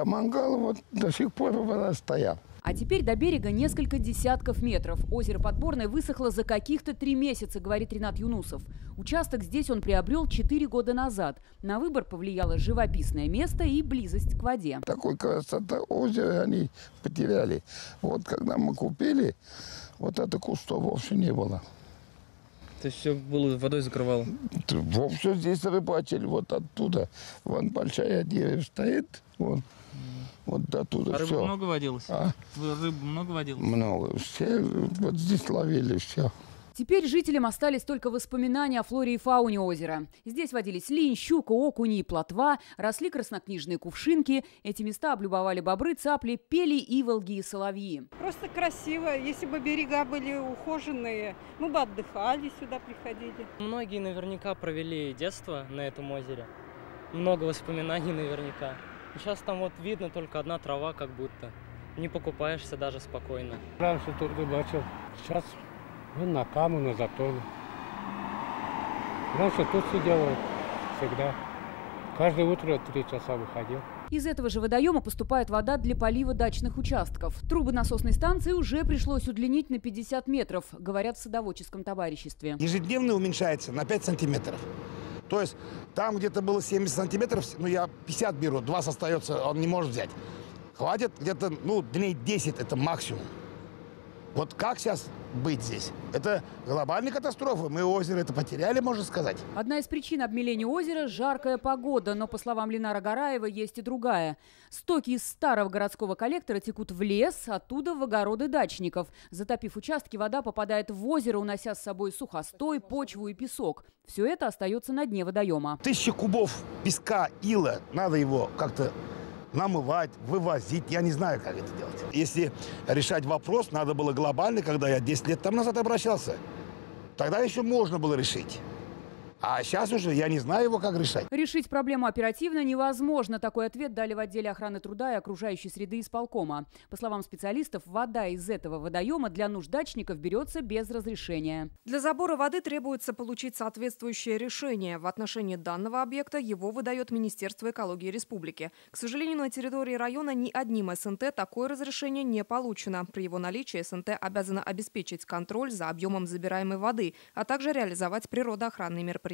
до мангала вот до сих пор вода стояла. А теперь до берега несколько десятков метров. Озеро Подборное высохло за каких-то 3 месяца, говорит Ринат Юнусов. Участок здесь он приобрел 4 года назад. На выбор повлияло живописное место и близость к воде. Такой красота озера они потеряли. Вот когда мы купили, вот это кустов вовсе не было. То есть все было водой закрывало? Вовсе здесь рыбачили вот оттуда. Вон большая дерево стоит, вон. Вот оттуда рыбы все. Много водилось? А? Рыбы много водилось? Много. Все вот здесь ловили все. Теперь жителям остались только воспоминания о флоре и фауне озера. Здесь водились линь, щука, окуни и плотва, росли краснокнижные кувшинки. Эти места облюбовали бобры, цапли, пели иволги и соловьи. Просто красиво. Если бы берега были ухоженные, мы бы отдыхали, сюда приходили. Многие наверняка провели детство на этом озере. Много воспоминаний наверняка. Сейчас там вот видно только одна трава как будто. Не покупаешься даже спокойно. Раньше тут рыбачил, сейчас на каму, на затоне. Раньше тут сидел всегда. Каждое утро 3 часа выходил. Из этого же водоема поступает вода для полива дачных участков. Трубы насосной станции уже пришлось удлинить на 50 метров, говорят в садоводческом товариществе. Ежедневно уменьшается на 5 сантиметров. То есть там где-то было 70 сантиметров, ну я 50 беру, 20 остается, он не может взять. Хватит где-то, дней 10, это максимум. Вот как сейчас быть здесь? Это глобальная катастрофа. Мы озеро это потеряли, можно сказать. Одна из причин обмеления озера – жаркая погода. Но, по словам Ленара Гараева, есть и другая. Стоки из старого городского коллектора текут в лес, оттуда в огороды дачников. Затопив участки, вода попадает в озеро, унося с собой сухостой, почву и песок. Все это остается на дне водоема. 1000 кубов песка, ила, надо его как-то намывать, вывозить. Я не знаю, как это делать. Если решать вопрос, надо было глобально, когда я 10 лет там назад обращался. Тогда еще можно было решить. А сейчас уже я не знаю его, как решать. Решить проблему оперативно невозможно. Такой ответ дали в отделе охраны труда и окружающей среды исполкома. По словам специалистов, вода из этого водоема для нужд дачников берется без разрешения. Для забора воды требуется получить соответствующее решение. В отношении данного объекта его выдает Министерство экологии республики. К сожалению, на территории района ни одним СНТ такое разрешение не получено. При его наличии СНТ обязана обеспечить контроль за объемом забираемой воды, а также реализовать природоохранные мероприятия.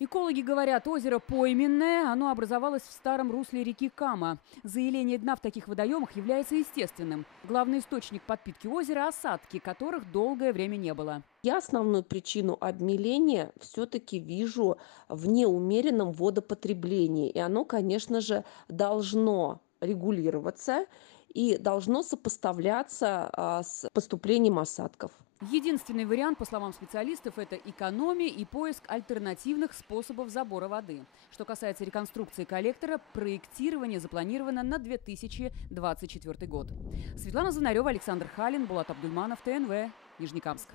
Экологи говорят, озеро пойменное, оно образовалось в старом русле реки Кама. Заиление дна в таких водоемах является естественным. Главный источник подпитки озера – осадки, которых долгое время не было. Я основную причину обмеления все-таки вижу в неумеренном водопотреблении. И оно, конечно же, должно регулироваться и должно сопоставляться с поступлением осадков. Единственный вариант, по словам специалистов, это экономия и поиск альтернативных способов забора воды. Что касается реконструкции коллектора, проектирование запланировано на 2024 год. Светлана Звонарева, Александр Халин, Булат Абдульманов, ТНВ, Нижнекамск.